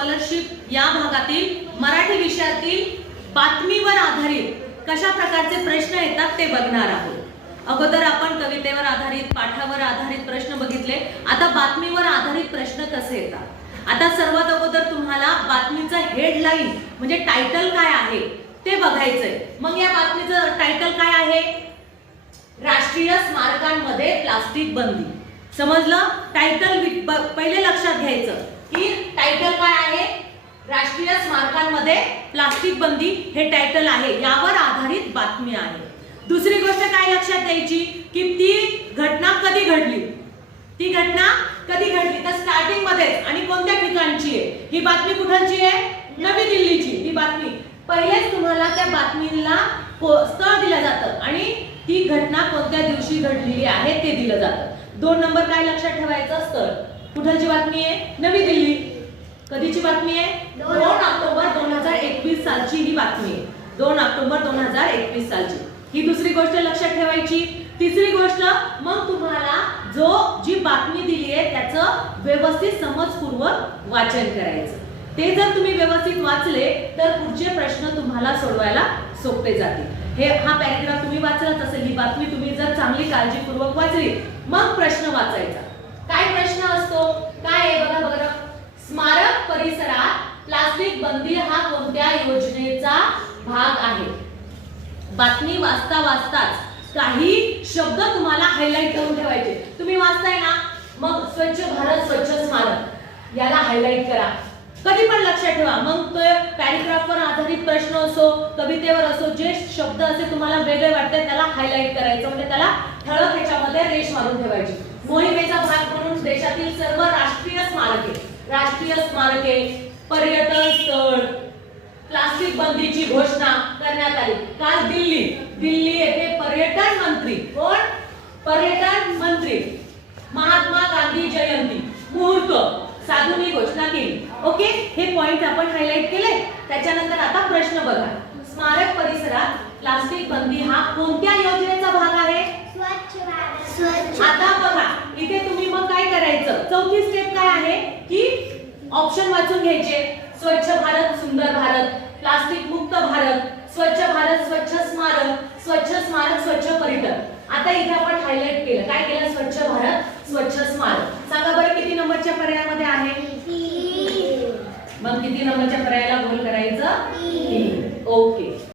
Scholarship या भागातील मराठी विषयातील बातमीवर आधारित कशा प्रकारचे प्रश्न येतात ते बघणार आहोत। अगोदर आपण कवितेवर आधारित, पाठावर आधारित प्रश्न बघितले, आता बातमीवर आधारित प्रश्न कसे येतात। आता सर्वात अगोदर तुम्हाला बातमीचं हेडलाईन म्हणजे टायटल काय आहे ते बघायचंय। मग या बातमीचं टायटल काय आहे? राष्ट्रीय स्मारकांमध्ये प्लास्टिक बंदी। समजलं? टायटल पहिले लक्षात घ्यायचं की टायटल काय आहे? राष्ट्रीय स्मारकांमध्ये प्लास्टिक बंदी हे टायटल आहे, यावर आधारित बातमी आहे। दुसरी गोष्ट काय लक्षात द्यायची की ती घटना कधी घडली, ती घटना कधी घडली तर स्टार्टिंग मध्ये आणि कोणत्या ठिकाणची आहे। ही बातमी कुठलची आहे? नवी दिल्लीची। ही बातमी पहिलेच तुम्हाला त्या बातमीला स्थळ दिलं जातं आणि ती घटना कोणत्या दिवशी घडलेली आहे ते दिलं जातं। 2 नंबर काय लक्षात ठेवायचं? स्थळ। कुठलची बातमी आहे? नवी दिल्ली। कधीची बातमी आहे? 2 ऑक्टोबर 2021 सालची ही बातमी आहे। 2 ऑक्टोबर 2021 सालची। ही दुसरी गोष्ट लक्षात ठेवायची। तिसरी गोष्ट, मग तुम्हाला जी बातमी दिली आहे त्याचं व्यवस्थित समजपूर्वक वाचन करायचं। ते जर तुम्ही व्यवस्थित वाचले तर पुढचे प्रश्न तुम्हाला सोडवायला सोपे जातील। हा पॅराग्राफ तुम्ही वाचलाच असेल, ही बातमी तुम्ही जर चांगली काळजीपूर्वक वाचली मग प्रश्न वाचायचा। काय प्रश्न असतो? काय आहे बघा बरं। स्मारक परिसरात प्लास्टिक बंदी हा कोणत्या योजनेचा भाग आहे? बातमी वाचता वाचताच काही शब्द तुम्हाला हायलाइट करून ठेवायचे। तुम्ही वाचताय ना, मग स्वच्छ भारत स्वच्छ स्मारक याला हायलाइट करा। कधी पण लक्षात ठेवा, मग तो पॅराग्राफवर आधारित प्रश्न असो, कवितेवर असो, जे शब्द असे तुम्हाला वेगळे वाटतात त्याला हायलाइट करायचं, म्हणजे त्याला ठळक ह्याच्यामध्ये रेष मारून ठेवायची। मोहिमेचा भाग म्हणून देशातील सर्व राष्ट्रीय स्मारके, पर्यटन स्थळ, प्लास्टिक बंदीची घोषणा करण्यात आली। काल दिल्ली येथे पर्यटन मंत्री, कोण? पर्यटन मंत्री महात्मा गांधी जयंती मुहूर्त साधून ही घोषणा केली। ओके, हे पॉइंट आपण हायलाइट केले। त्याच्यानंतर आता प्रश्न बघा। स्मारक परिसरात प्लास्टिक बंदी हा कोणत्या योजनेचा भाग आहे? आता बघा इथे तुम्ही मग काय करायचं? चौथी स्टेप काय आहे की ऑप्शन वाचून घ्यायचे। स्वच्छ भारत सुंदर भारत, प्लास्टिक मुक्त भारत, स्वच्छ भारत स्वच्छ स्मारक, स्वच्छ स्मारक स्वच्छ पर्यटन। आता इथे आपण हायलाइट केलं, काय केलं? स्वच्छ भारत स्वच्छ स्मारक। सांगा बरं किती नंबरच्या पर्यायामध्ये आहे? मग किती नंबरच्या पर्यायाला गोल करायचं? 3। ओके,